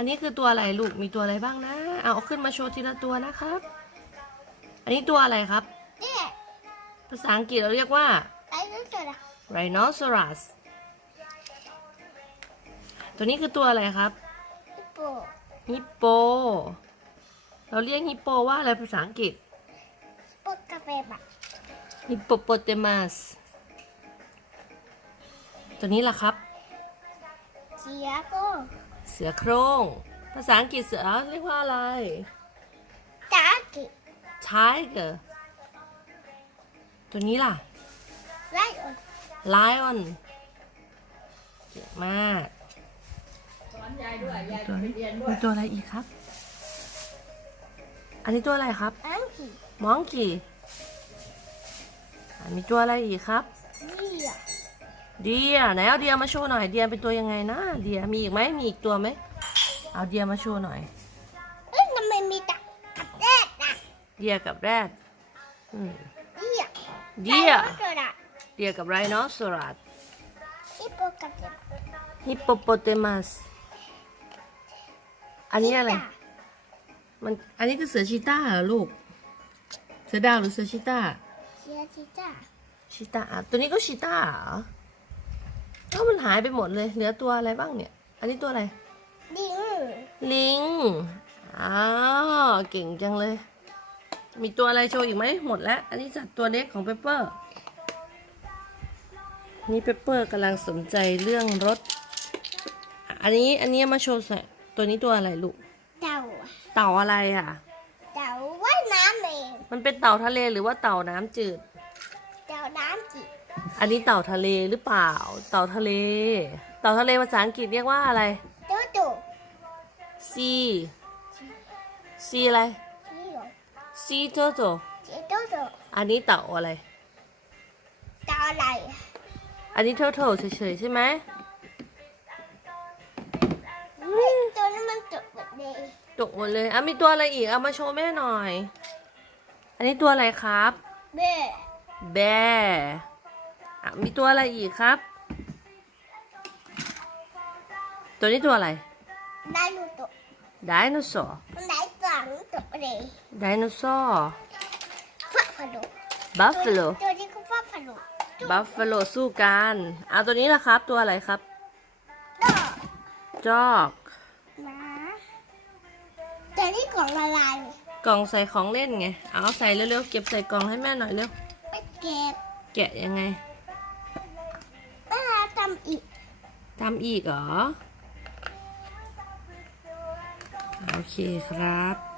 อันนี้คือตัวอะไรลูก มีตัวอะไรบ้างนะ เอาเอาขึ้นมาโชว์ทีละตัวนะครับ อันนี้ตัวอะไรครับ เนี่ยภาษาอังกฤษเราเรียกว่า ไอ้นั่นสุดอะ rhinoceros ตัวนี้คือตัวอะไรครับฮิปโปฮิปโป เราเรียกฮิปโปว่าอะไรภาษาอังกฤษปกกาแฟบะฮิปโปโปเตมัส ตัวนี้ล่ะครับเสียโก้เสือโครงภาษาอังกฤษเสือเรียกว่าอะไรจ้ากิ tiger ตัวนี้ล่ะไรออน lion เก่งมากสอนยายด้วยยายตัวไปนี้เรียนด้วมียตัวอะไรอีกครับ อันนี้ตัวอะไรครับอังกี monkey อะมีตัวอะไรอีกครับนี่อะ เดียไหนเอาเดียมาโชว์หน่อยเดียเป็นตัวยังไงนะเดียมีอีกไหมมีอีกตัวไหมเอาเดียมาโชว์หน่อยเอ้ยทำไมมีแต่กับแรกอะเดียกับแรดอืมนี่อะเดียไอ้นั่นสุดอะเดียกับไรโนซอรัสฮิปโปกาแฟบะฮิปโปโปเตมัสอันนี้อะไรมันอันนี้คือเสือชีต้าเหรอลูกเสือดาวหรือเสือชีต้าเสียจิจ้า ชีต้าอะตัวนี้ก็ชีต้าเหรอ เอ้ามันหายไปหมดเลย เหลือตัวอะไรบ้างเนี่ย อันนี้ตัวอะไรดิงลิง อ้าว เก่งจังเลย มีตัวอะไรโชว์อีกไหม หมดแล้ว อันนี้จัดตัวเล็กของเปเปอร์ นี่เปเปอร์กำลังสนใจเรื่องรถ อันนี้อันนี้มาโชว์ใส่ตัวนี้ตัวอะไรลูก เต่าเต่าอะไรอะ เต่าว่ายน้ำเอง มันเป็นเต่าทะเลหรือว่าเต่าน้ำจืดเต่าน้ำจิ อันนี้เต่าทะเลหรือเปล่า เต่าทะเล เต่าทะเลภาษาอังกฤษเรียกว่าอะไร โตโต C C อะไรที่หรอ C turtle เจโตโตอันนี้เต่าอะไรเต่าอะไรอันนี้ turtle เฉยๆใช่ไหม เฮ้ยตัวนั้นมันจบหมดเลยตกหมดเลย อะมีตัวอะไรอีก เอามาโชว์แม่หน่อย อันนี้ตัวอะไรครับ เบ้ แบอะ มีตัวอะไรอีกครับ ตัวนี้ตัวอะไร ได้ดูตัวไดโนเสาร์มันได้สังตัวเลยไดโนเสาร์ฟ้าผดุบัฟฟาโลตัวนี้ก็ฟ้าผดุบัฟฟาโลสู้กันอะตัวนี้ล่ะครับ ตัวอะไรครับต่อจอกนะตัวนี้ของละลายกล่องใส่ของเล่นไง เอาใส่เร็วๆ เก็บใส่กล่องให้แม่หน่อยเร็วไปเก็บ แกะยังไงเออทำอีกทำอีกเหรอ โอเคครับ